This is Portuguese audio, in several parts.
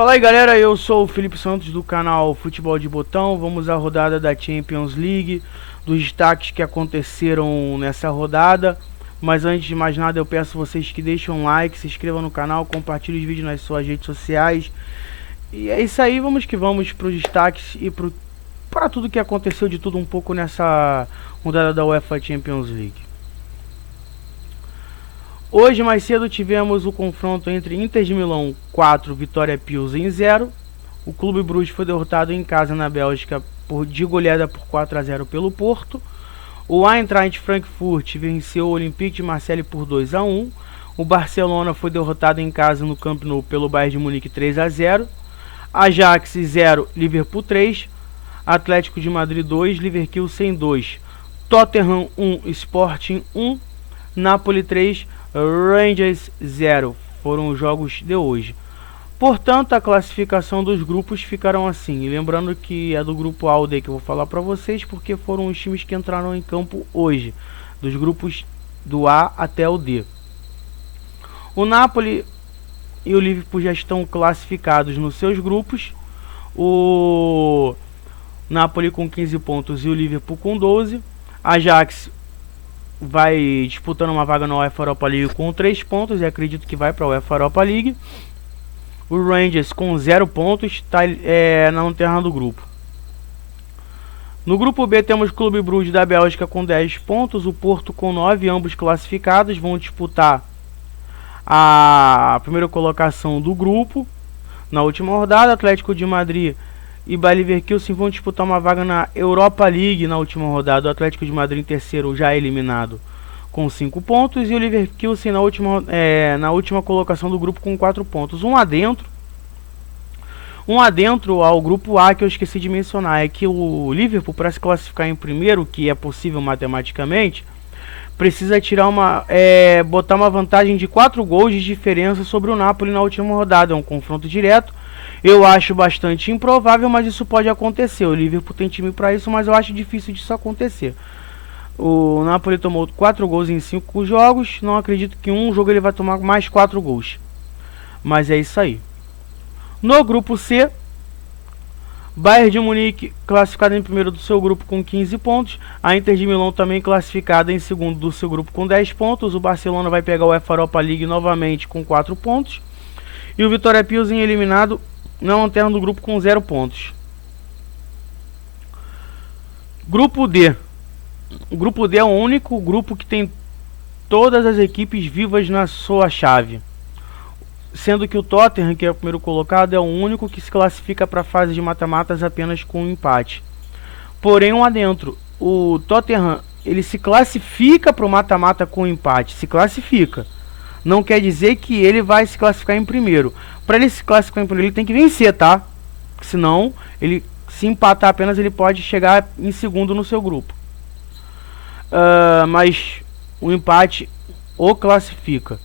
Fala aí galera, eu sou o Felipe Santos do canal Futebol de Botão. Vamos à rodada da Champions League, dos destaques que aconteceram nessa rodada. Mas antes de mais nada eu peço vocês que deixem um like, se inscrevam no canal, compartilhem os vídeos nas suas redes sociais. E é isso aí, vamos que vamos para os destaques e para tudo que aconteceu de tudo um pouco nessa rodada da UEFA Champions League. Hoje mais cedo tivemos o confronto entre Inter de Milão 4, Vitória Pilsen 0. O Clube Bruges foi derrotado em casa na Bélgica de goleada por 4-0 pelo Porto. O Eintracht Frankfurt venceu o Olympique de Marseille por 2-1. O Barcelona foi derrotado em casa no Camp Nou pelo Bayern de Munique 3-0. Ajax 0, Liverpool 3. Atlético de Madrid 2, Leverkusen 2. Tottenham 1, Sporting 1. Napoli 3, Rangers 0 foram os jogos de hoje. Portanto, a classificação dos grupos ficaram assim. E lembrando que é do grupo A ou D que eu vou falar para vocês, porque foram os times que entraram em campo hoje, dos grupos do A até o D. O Napoli e o Liverpool já estão classificados nos seus grupos. O Napoli com 15 pontos e o Liverpool com 12. Ajax vai disputando uma vaga na UEFA Europa League com 3 pontos e acredito que vai para a UEFA Europa League. O Rangers com 0 pontos está na lanterna do grupo. No grupo B temos o Clube Bruges da Bélgica com 10 pontos, o Porto com 9, ambos classificados, vão disputar a primeira colocação do grupo. Na última rodada, Atlético de Madrid e Bayer Leverkusen vão disputar uma vaga na Europa League na última rodada. O Atlético de Madrid em terceiro, já eliminado, com 5 pontos. E o Leverkusen na última colocação do grupo com 4 pontos. Um adentro ao grupo A que eu esqueci de mencionar. É que o Liverpool, para se classificar em primeiro, que é possível matematicamente, precisa botar uma vantagem de 4 gols de diferença sobre o Napoli na última rodada. É um confronto direto. Eu acho bastante improvável, mas isso pode acontecer. O Liverpool tem time para isso, mas eu acho difícil disso acontecer. O Napoli tomou 4 gols em 5 jogos. Não acredito que um jogo ele vai tomar mais 4 gols. Mas é isso aí. No grupo C, Bayern de Munique classificado em primeiro do seu grupo com 15 pontos. A Inter de Milão também classificada em segundo do seu grupo com 10 pontos. O Barcelona vai pegar o UEFA Europa League novamente com 4 pontos. E o Vitória Pilsen eliminado na lanterna do grupo com 0 pontos. Grupo D. O grupo D é o único grupo que tem todas as equipes vivas na sua chave. Sendo que o Tottenham, que é o primeiro colocado, é o único que se classifica para a fase de mata-matas apenas com um empate. Porém, um adentro. O Tottenham, ele se classifica para o mata-mata com um empate. Se classifica. Não quer dizer que ele vai se classificar em primeiro. Para ele se classificar em primeiro, ele tem que vencer, tá? Senão, ele se empatar apenas, ele pode chegar em segundo no seu grupo. Mas o empate o classifica.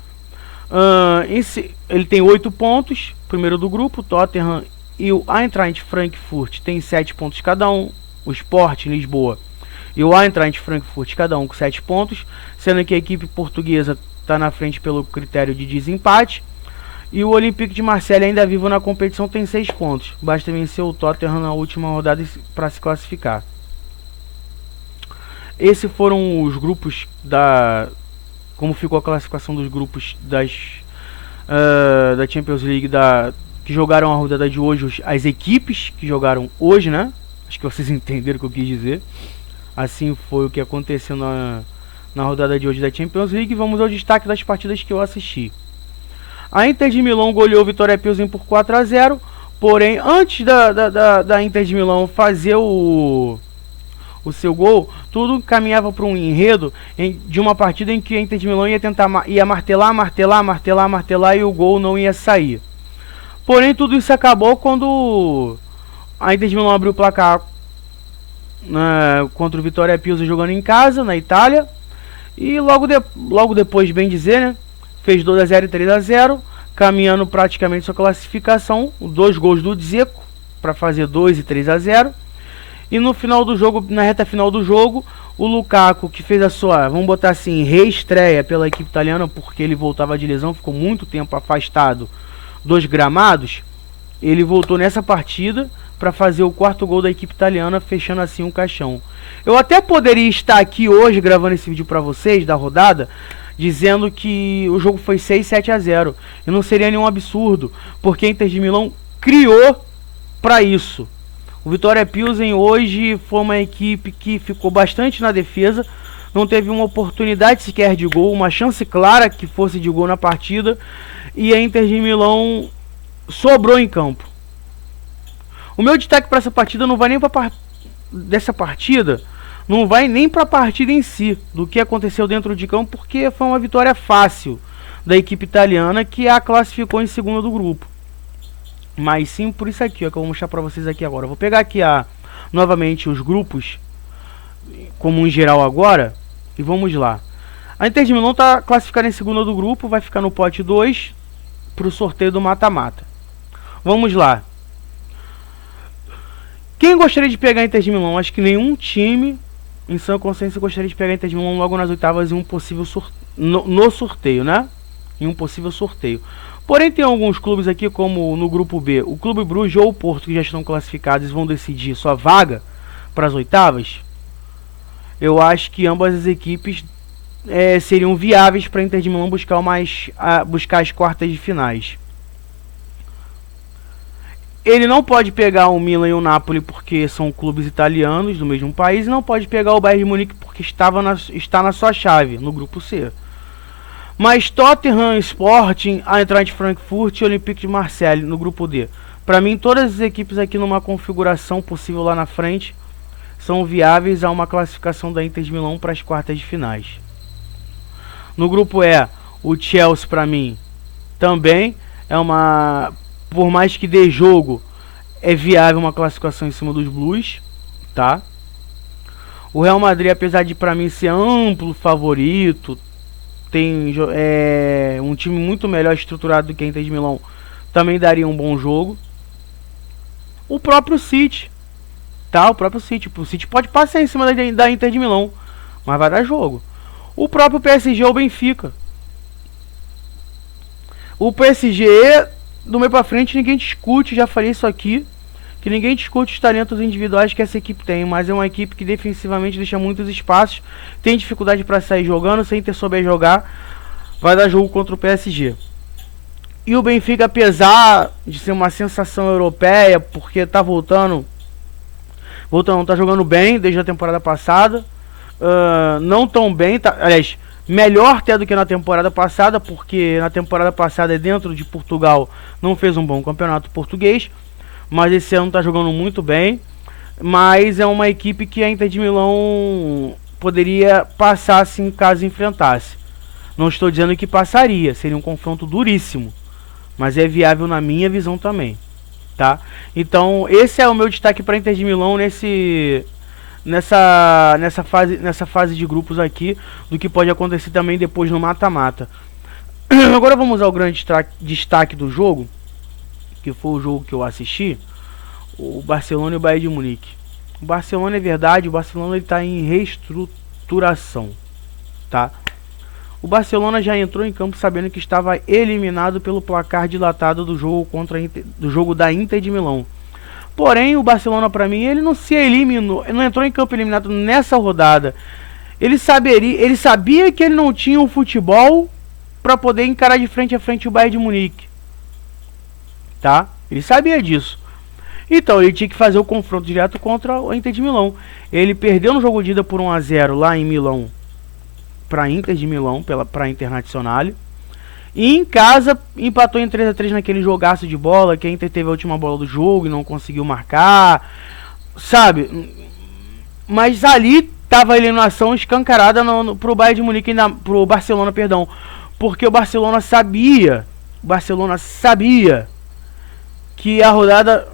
Ele tem 8 pontos, primeiro do grupo. Tottenham e o Eintracht Frankfurt tem 7 pontos cada um. O Sport Lisboa e o Eintracht Frankfurt cada um com 7 pontos, sendo que a equipe portuguesa está na frente pelo critério de desempate. E o Olympique de Marseille, ainda vivo na competição, tem 6 pontos. Basta vencer o Tottenham na última rodada para se classificar. Esses foram os grupos como ficou a classificação dos grupos da Champions League que jogaram a rodada de hoje. As equipes que jogaram hoje, né? Acho que vocês entenderam o que eu quis dizer. Assim foi o que aconteceu na rodada de hoje da Champions League. Vamos ao destaque das partidas que eu assisti. A Inter de Milão goleou o Vitória Pilsen por 4-0. Porém, antes da Inter de Milão fazer o seu gol, tudo caminhava para um enredo de uma partida em que a Inter de Milão ia martelar e o gol não ia sair. Porém, tudo isso acabou quando a Inter de Milão abriu o placar contra o Vitória Pilsen jogando em casa, na Itália. E logo depois, bem dizer, né, fez 2-0 e 3-0, caminhando praticamente sua classificação. 2 gols do Dzeko para fazer 2 e 3-0. E no final do jogo, na reta final do jogo, o Lukaku, que fez a sua, vamos botar assim, reestreia pela equipe italiana, porque ele voltava de lesão, ficou muito tempo afastado dos gramados. Ele voltou nessa partida para fazer o quarto gol da equipe italiana, fechando assim um caixão. Eu até poderia estar aqui hoje gravando esse vídeo para vocês da rodada, dizendo que o jogo foi 6-7-0. E não seria nenhum absurdo, porque a Inter de Milão criou para isso. O Vitória Pilsen hoje foi uma equipe que ficou bastante na defesa, não teve uma oportunidade sequer de gol, uma chance clara que fosse de gol na partida, e a Inter de Milão sobrou em campo. O meu destaque para essa partida não vai nem para dessa partida, não vai nem para a partida em si, do que aconteceu dentro de campo, porque foi uma vitória fácil da equipe italiana que a classificou em segundo do grupo. Mas sim por isso aqui, ó, que eu vou mostrar para vocês aqui agora. Eu vou pegar aqui novamente os grupos, como em geral agora, e vamos lá. A Inter de Milão está classificada em segundo do grupo, vai ficar no pote 2 para o sorteio do mata-mata. Vamos lá. Quem gostaria de pegar a Inter de Milão? Acho que nenhum time em sã consciência gostaria de pegar a Inter de Milão logo nas oitavas em um possível no sorteio, né? Em um possível sorteio. Porém, tem alguns clubes aqui, como no grupo B, o Clube Bruges ou o Porto, que já estão classificados e vão decidir sua vaga para as oitavas. Eu acho que ambas as equipes seriam viáveis para a Inter de Milão buscar as quartas de finais. Ele não pode pegar o Milan e o Napoli porque são clubes italianos do mesmo país, e não pode pegar o Bayern de Munique porque está na sua chave, no grupo C. Mas Tottenham, Sporting, Eintracht Frankfurt e Olympique de Marseille no grupo D. Para mim, todas as equipes aqui numa configuração possível lá na frente são viáveis a uma classificação da Inter de Milão para as quartas de finais. No grupo E, o Chelsea para mim também é uma... Por mais que dê jogo, é viável uma classificação em cima dos Blues, tá? O Real Madrid, apesar de para mim ser amplo favorito, tem um time muito melhor estruturado do que a Inter de Milão, também daria um bom jogo. O próprio City, tá? O próprio City. O City pode passar em cima da Inter de Milão, mas vai dar jogo. O próprio PSG ou Benfica. O PSG, do meio pra frente, ninguém discute, já falei isso aqui, que ninguém discute os talentos individuais que essa equipe tem, mas é uma equipe que defensivamente deixa muitos espaços, tem dificuldade para sair jogando, sem ter souber jogar, vai dar jogo contra o PSG. E o Benfica, apesar de ser uma sensação europeia, porque tá tá jogando bem desde a temporada passada, não tão bem, aliás, melhor até do que na temporada passada, porque na temporada passada, dentro de Portugal, não fez um bom campeonato português, mas esse ano está jogando muito bem. Mas é uma equipe que a Inter de Milão poderia passar sim caso enfrentasse. Não estou dizendo que passaria, seria um confronto duríssimo, mas é viável na minha visão também, tá? Então esse é o meu destaque para a Inter de Milão nessa fase de grupos aqui, do que pode acontecer também depois no mata-mata. Agora vamos ao grande destaque do jogo, que foi o jogo que eu assisti, o Barcelona e o Bayern de Munique. O Barcelona, é verdade, o Barcelona está em reestruturação, tá? O Barcelona já entrou em campo sabendo que estava eliminado pelo placar dilatado do jogo da Inter de Milão. Porém, o Barcelona, para mim, ele não se eliminou, não entrou em campo eliminado nessa rodada. Ele sabia que ele não tinha o futebol para poder encarar de frente a frente o Bayern de Munique, tá? Ele sabia disso. Então, ele tinha que fazer o confronto direto contra o Inter de Milão. Ele perdeu no jogo de ida por 1-0 lá em Milão para a Inter de Milão, para a Internazionale. E em casa empatou em 3-3 naquele jogaço de bola, que a Inter teve a última bola do jogo e não conseguiu marcar, sabe? Mas ali tava a eliminação escancarada pro Bayern de Munique, pro Barcelona, perdão. Porque o Barcelona sabia que a rodada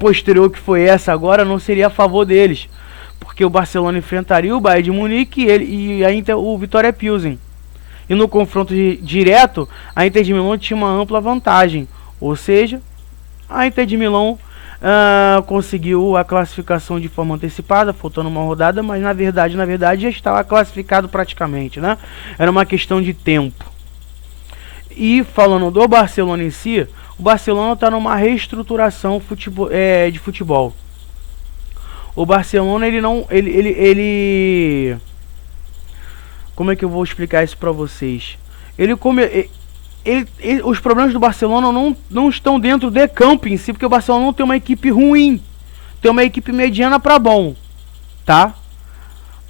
posterior, que foi essa agora, não seria a favor deles. Porque o Barcelona enfrentaria o Bayern de Munique e a Inter, o Vitória Pilsen. E no confronto direto, a Inter de Milão tinha uma ampla vantagem. Ou seja, a Inter de Milão conseguiu a classificação de forma antecipada, faltando uma rodada, mas na verdade já estava classificado praticamente, né? Era uma questão de tempo. E falando do Barcelona em si, O Barcelona está numa reestruturação de futebol. O Barcelona, ele não... Como é que eu vou explicar isso pra vocês? Os problemas do Barcelona não estão dentro de campo em si, porque o Barcelona não tem uma equipe ruim. Tem uma equipe mediana pra bom, tá?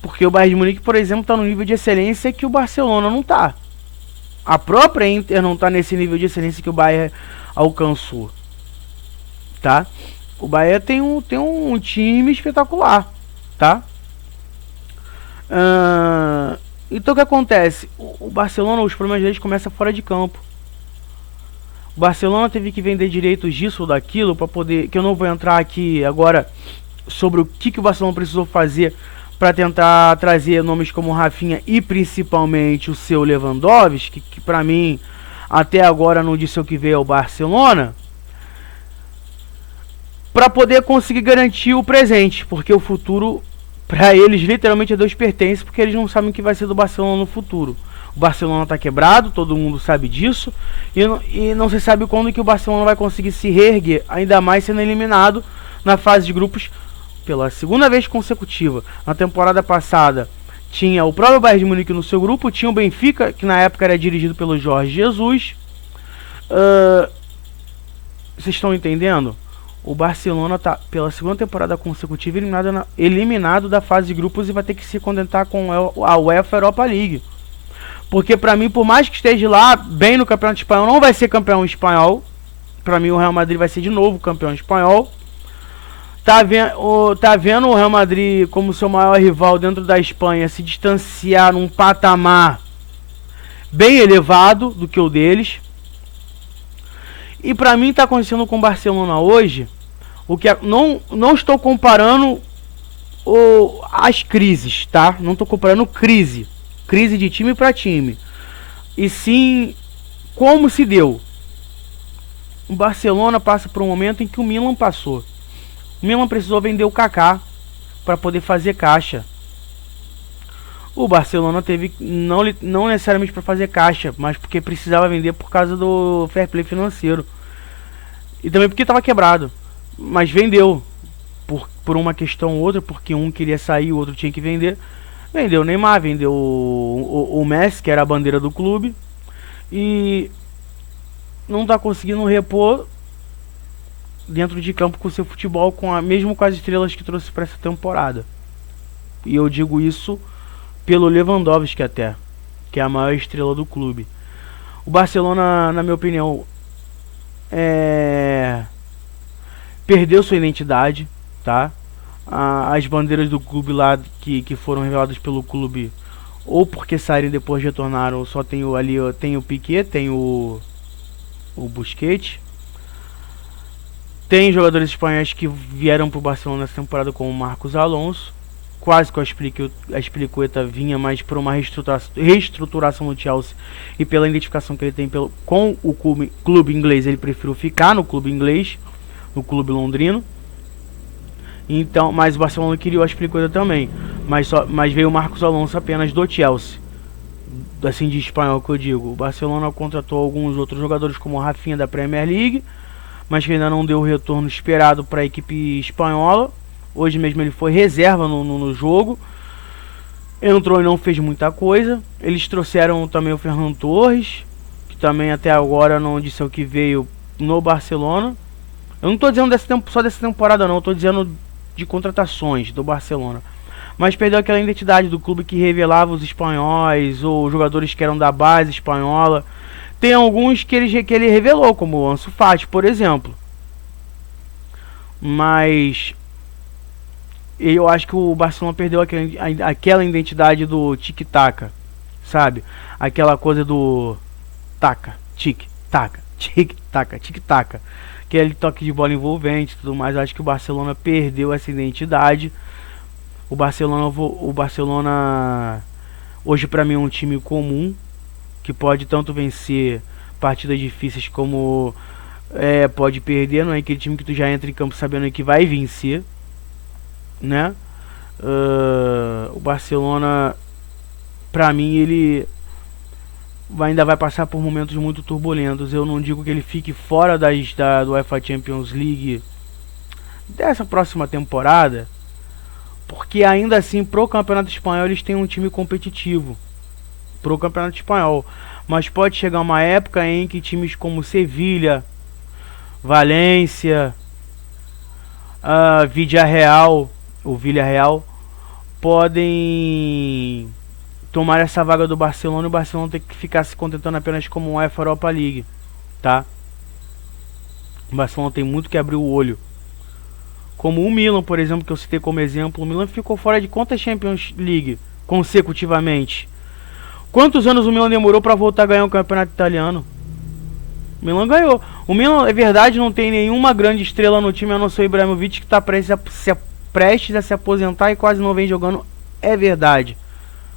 Porque o Bayern de Munique, por exemplo, tá no nível de excelência que o Barcelona não tá. A própria Inter não tá nesse nível de excelência que o Bayern alcançou, tá? O Bayern tem um time espetacular, tá? Então o que acontece? O Barcelona, os problemas deles começam fora de campo. O Barcelona teve que vender direitos disso ou daquilo para poder... Que eu não vou entrar aqui agora sobre o que o Barcelona precisou fazer para tentar trazer nomes como o Rafinha e principalmente o seu Lewandowski, que para mim até agora não disse o que veio ao Barcelona, para poder conseguir garantir o presente, porque o futuro para eles literalmente a Deus pertence, porque eles não sabem o que vai ser do Barcelona no futuro. O Barcelona está quebrado, todo mundo sabe disso, e não se sabe quando que o Barcelona vai conseguir se reerguer, ainda mais sendo eliminado na fase de grupos pela segunda vez consecutiva. Na temporada passada tinha o próprio Bayern de Munique no seu grupo, tinha o Benfica, que na época era dirigido pelo Jorge Jesus. Vocês estão entendendo? O Barcelona tá pela segunda temporada consecutiva eliminado da fase de grupos e vai ter que se contentar com a UEFA Europa League. Porque pra mim, por mais que esteja lá bem no Campeonato Espanhol, não vai ser campeão espanhol. Pra mim o Real Madrid vai ser de novo campeão espanhol. Tá vendo o Real Madrid como seu maior rival dentro da Espanha se distanciar num patamar bem elevado do que o deles. E pra mim tá acontecendo com o Barcelona hoje, o que não estou comparando as crises, tá? Não estou comparando crise de time para time, e sim como se deu. O Barcelona passa por um momento em que o Milan passou. O Milan precisou vender o Kaká para poder fazer caixa. O Barcelona teve não necessariamente para fazer caixa, mas porque precisava vender por causa do fair play financeiro. E também porque estava quebrado. Mas vendeu por uma questão ou outra, porque um queria sair, o outro tinha que vender. Vendeu o Neymar, vendeu o Messi, que era a bandeira do clube. E não está conseguindo repor dentro de campo com o seu futebol, mesmo com as estrelas que trouxe para essa temporada. E eu digo isso pelo Lewandowski até, que é a maior estrela do clube. O Barcelona, na minha opinião, perdeu sua identidade, tá? As bandeiras do clube lá que foram reveladas pelo clube, ou porque saíram e depois retornaram, só tem tem o Piqué, tem o Busquets. Tem jogadores espanhóis que vieram pro Barcelona nessa temporada, como o Marcos Alonso. Quase que a Expliqueta vinha mais por uma reestruturação no Chelsea e pela identificação que ele tem com o clube inglês. Ele preferiu ficar no clube inglês, no clube londrino. Então, mas o Barcelona queria o Expliqueta também, mas veio o Marcos Alonso apenas do Chelsea, assim de espanhol que eu digo. O Barcelona contratou alguns outros jogadores como o Rafinha da Premier League, mas que ainda não deu o retorno esperado para a equipe espanhola. Hoje mesmo ele foi reserva no jogo, entrou e não fez muita coisa. Eles trouxeram também o Ferran Torres, que também até agora não disse o que veio no Barcelona. Eu não estou dizendo só dessa temporada não, estou dizendo de contratações do Barcelona. Mas perdeu aquela identidade do clube que revelava os espanhóis ou jogadores que eram da base espanhola. Tem alguns que ele revelou, como o Ansu Fati, por exemplo. Mas eu acho que o Barcelona perdeu aquela identidade do tic-tac, sabe? Aquela coisa do taca, tic-tac, tic-tac, tic-tac. Aquele toque de bola envolvente e tudo mais. Eu acho que o Barcelona perdeu essa identidade. O Barcelona hoje pra mim é um time comum, que pode tanto vencer partidas difíceis como pode perder. Não é aquele time que tu já entra em campo sabendo que vai vencer, né? O Barcelona, pra mim, ele ainda vai passar por momentos muito turbulentos. Eu não digo que ele fique fora da UEFA Champions League dessa próxima temporada, porque ainda assim pro Campeonato Espanhol eles têm um time competitivo pro Campeonato Espanhol, mas pode chegar uma época em que times como Sevilha, Valência, Villarreal, o Villarreal podem tomar essa vaga do Barcelona, e o Barcelona tem que ficar se contentando apenas como um UEFA Europa League, tá? O Barcelona tem muito que abrir o olho. Como o Milan, por exemplo, que eu citei como exemplo, o Milan ficou fora de quantas Champions League consecutivamente? Quantos anos o Milan demorou para voltar a ganhar o campeonato italiano? O Milan ganhou. O Milan, é verdade, não tem nenhuma grande estrela no time, a não ser o Ibrahimovic, que está prestes a se aposentar e quase não vem jogando. É verdade.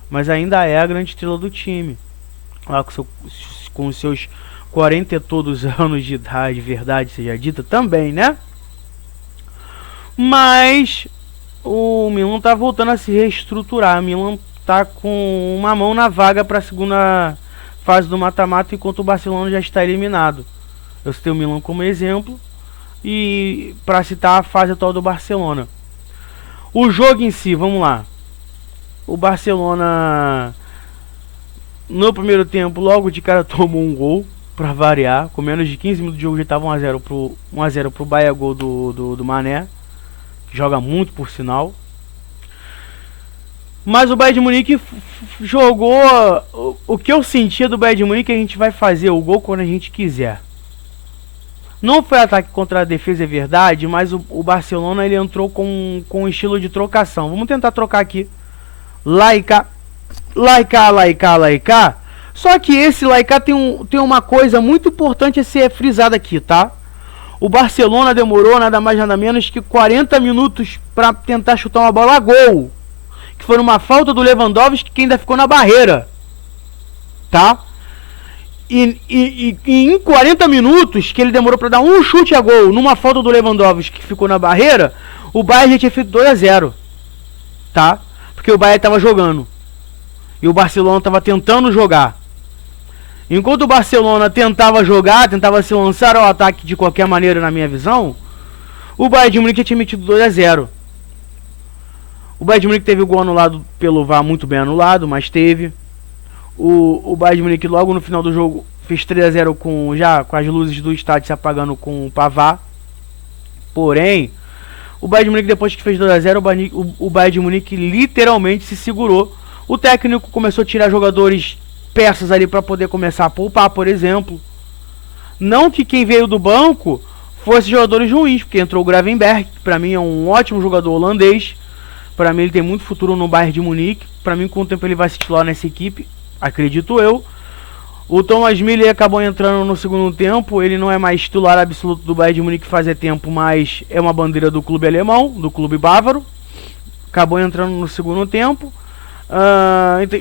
Mas ainda é a grande estrela do time. Lá com os seus 40 e todos anos de idade, verdade seja dita, também, né? Mas o Milan tá voltando a se reestruturar. O Milan tá com uma mão na vaga para a segunda fase do mata-mata, enquanto o Barcelona já está eliminado. Eu citei o Milan como exemplo, e para citar a fase atual do Barcelona. O jogo em si, vamos lá. O Barcelona no primeiro tempo logo de cara tomou um gol, para variar. Com menos de 15 minutos de jogo já estava 1x0 pro Bahia, gol do Mané, que joga muito por sinal. Mas o Bayern de Munique jogou. O que eu sentia do Bayern de Munique é que a gente vai fazer o gol quando a gente quiser. Não foi ataque contra a defesa, é verdade, mas o Barcelona ele entrou com um estilo de trocação. Vamos tentar trocar aqui. Laica. Só que esse Laica tem uma coisa muito importante a ser frisada aqui, tá? O Barcelona demorou nada mais nada menos que 40 minutos para tentar chutar uma bola a gol, que foi uma falta do Lewandowski, que ainda ficou na barreira, tá? E em 40 minutos que ele demorou para dar um chute a gol numa falta do Lewandowski que ficou na barreira, o Bayern já tinha feito 2x0, tá? Porque o Bayern estava jogando e o Barcelona estava tentando jogar. Enquanto o Barcelona tentava jogar, tentava se lançar ao ataque de qualquer maneira, na minha visão, o Bayern de Munique tinha metido 2x0. O Bayern de Munique teve o gol anulado pelo VAR, muito bem anulado, mas teve. O Bayern de Munique logo no final do jogo fez 3x0 já com as luzes do estádio se apagando com o Pavard. Porém, o Bayern de Munique, depois que fez 2x0, o Bayern de Munique literalmente se segurou. O técnico começou a tirar jogadores, peças ali para poder começar a poupar, por exemplo. Não que quem veio do banco fosse jogadores ruins, porque entrou o Gravenberch, que para mim é um ótimo jogador holandês. Para mim ele tem muito futuro no Bayern de Munique. Para mim com o tempo ele vai se titular nessa equipe, acredito eu. O Thomas Müller acabou entrando no segundo tempo. Ele não é mais titular absoluto do Bayern de Munique faz tempo, mas é uma bandeira do clube alemão, do clube bávaro. Acabou entrando no segundo tempo.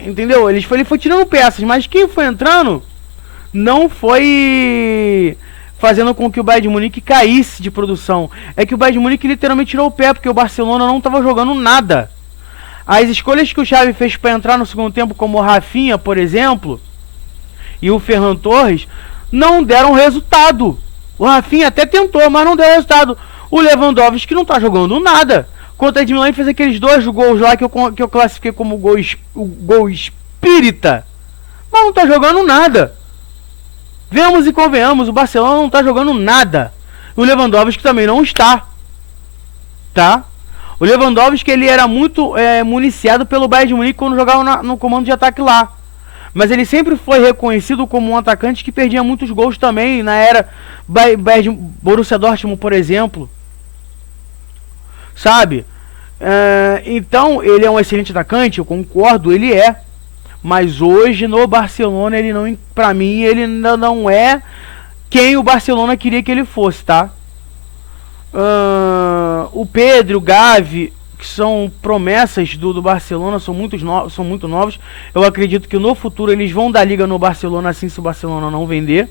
Entendeu? Ele foi tirando peças, mas quem foi entrando não foi fazendo com que o Bayern de Munique caísse de produção. É que o Bayern de Munique literalmente tirou o pé, porque o Barcelona não estava jogando nada. As escolhas que o Xavi fez para entrar no segundo tempo, como o Rafinha, por exemplo, e o Ferran Torres, não deram resultado. O Rafinha até tentou, mas não deu resultado. O Lewandowski não tá jogando nada. Contra a de Milão, ele fez aqueles 2 gols lá que eu classifiquei como gol espírita, mas não tá jogando nada. Vemos e convenhamos, o Barcelona não tá jogando nada. O Lewandowski também não está, tá? O Lewandowski ele era muito municiado pelo Bayern de Munique quando jogava no comando de ataque lá. Mas ele sempre foi reconhecido como um atacante que perdia muitos gols também na era Borussia Dortmund, por exemplo. Sabe? Então ele é um excelente atacante, eu concordo, ele é. Mas hoje no Barcelona ele não, pra mim, ele ainda não é quem o Barcelona queria que ele fosse, tá? O Pedro, o Gavi, que são promessas do Barcelona, são muito novos. Eu acredito que no futuro eles vão dar liga no Barcelona, assim, se o Barcelona não vender.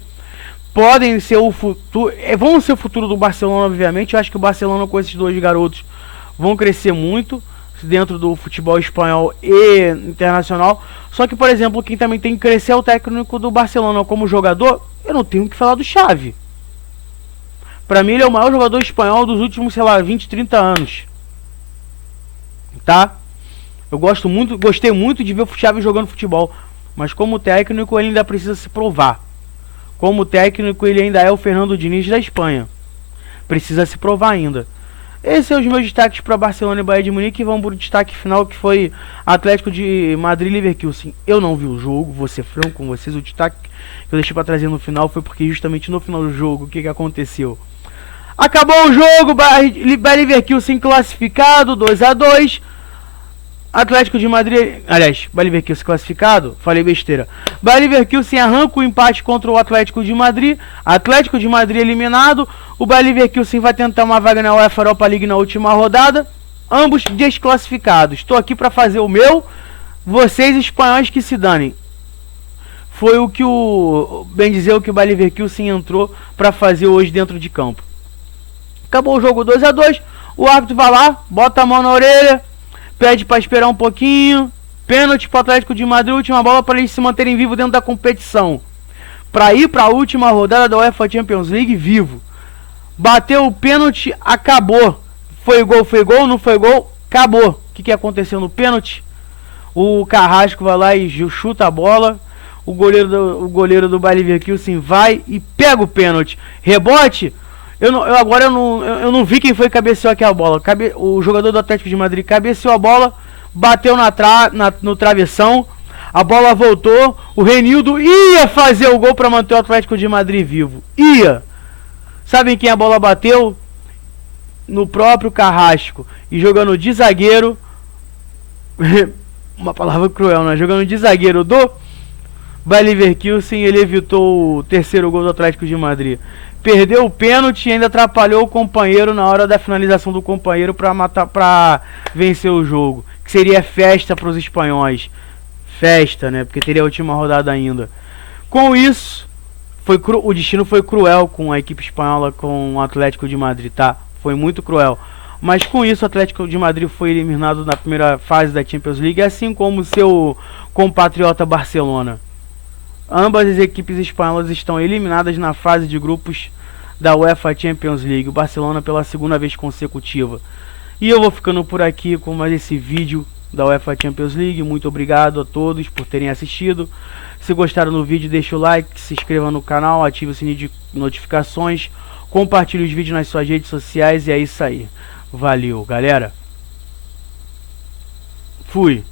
Podem ser o futuro, vão ser o futuro do Barcelona, obviamente. Eu acho que o Barcelona com esses 2 garotos vão crescer muito, dentro do futebol espanhol e internacional. Só que, por exemplo, quem também tem que crescer é o técnico do Barcelona como jogador. Eu não tenho que falar do Xavi. Pra mim ele é o maior jogador espanhol dos últimos, sei lá, 20, 30 anos. Tá? Eu gostei muito de ver o Xavi jogando futebol. Mas como técnico ele ainda precisa se provar. Como técnico ele ainda é o Fernando Diniz da Espanha. Precisa se provar ainda. Esses são os meus destaques para Barcelona e Bayern de Munique. E vamos para o destaque final, que foi Atlético de Madrid e Leverkusen. Eu não vi o jogo, vou ser franco com vocês. O destaque que eu deixei para trazer no final foi porque justamente no final do jogo, o que aconteceu? Acabou o jogo, Bayern Leverkusen classificado, 2-2. Atlético de Madrid, aliás, Bayer Leverkusen classificado, falei besteira. Bayer Leverkusen arranca o empate contra o Atlético de Madrid. Atlético de Madrid eliminado. O Bayer Leverkusen vai tentar uma vaga na UEFA Europa League na última rodada. Ambos desclassificados. Estou aqui para fazer o meu. Vocês espanhóis que se danem. Foi o que bem dizer, o que o Bayer Leverkusen entrou para fazer hoje dentro de campo. Acabou o jogo 2-2. O árbitro vai lá, bota a mão na orelha, pede para esperar um pouquinho. Pênalti para o Atlético de Madrid, última bola para eles se manterem vivos dentro da competição. Para ir para a última rodada da UEFA Champions League vivo. Bateu o pênalti, acabou. Foi gol, não foi gol, acabou. O que aconteceu no pênalti? O Carrasco vai lá e chuta a bola. O goleiro do Bayer Leverkusen vai e pega o pênalti. Rebote. Eu não vi quem foi que cabeceou aquela bola. O jogador do Atlético de Madrid cabeceou a bola, bateu no travessão, a bola voltou, o Renildo ia fazer o gol para manter o Atlético de Madrid vivo. Ia! Sabem quem a bola bateu? No próprio Carrasco. E jogando de zagueiro, uma palavra cruel, né? Jogando de zagueiro do Bayer Leverkusen, ele evitou o terceiro gol do Atlético de Madrid. Perdeu o pênalti e ainda atrapalhou o companheiro na hora da finalização do companheiro para vencer o jogo. Que seria festa para os espanhóis. Festa, né? Porque teria a última rodada ainda. Com isso, o destino foi cruel com a equipe espanhola, com o Atlético de Madrid, tá? Foi muito cruel. Mas com isso, o Atlético de Madrid foi eliminado na primeira fase da Champions League, assim como seu compatriota Barcelona. Ambas as equipes espanholas estão eliminadas na fase de grupos da UEFA Champions League. O Barcelona pela segunda vez consecutiva. E eu vou ficando por aqui com mais esse vídeo da UEFA Champions League. Muito obrigado a todos por terem assistido. Se gostaram do vídeo, deixa o like, se inscreva no canal, ative o sininho de notificações, compartilhe os vídeos nas suas redes sociais e é isso aí. Valeu, galera. Fui.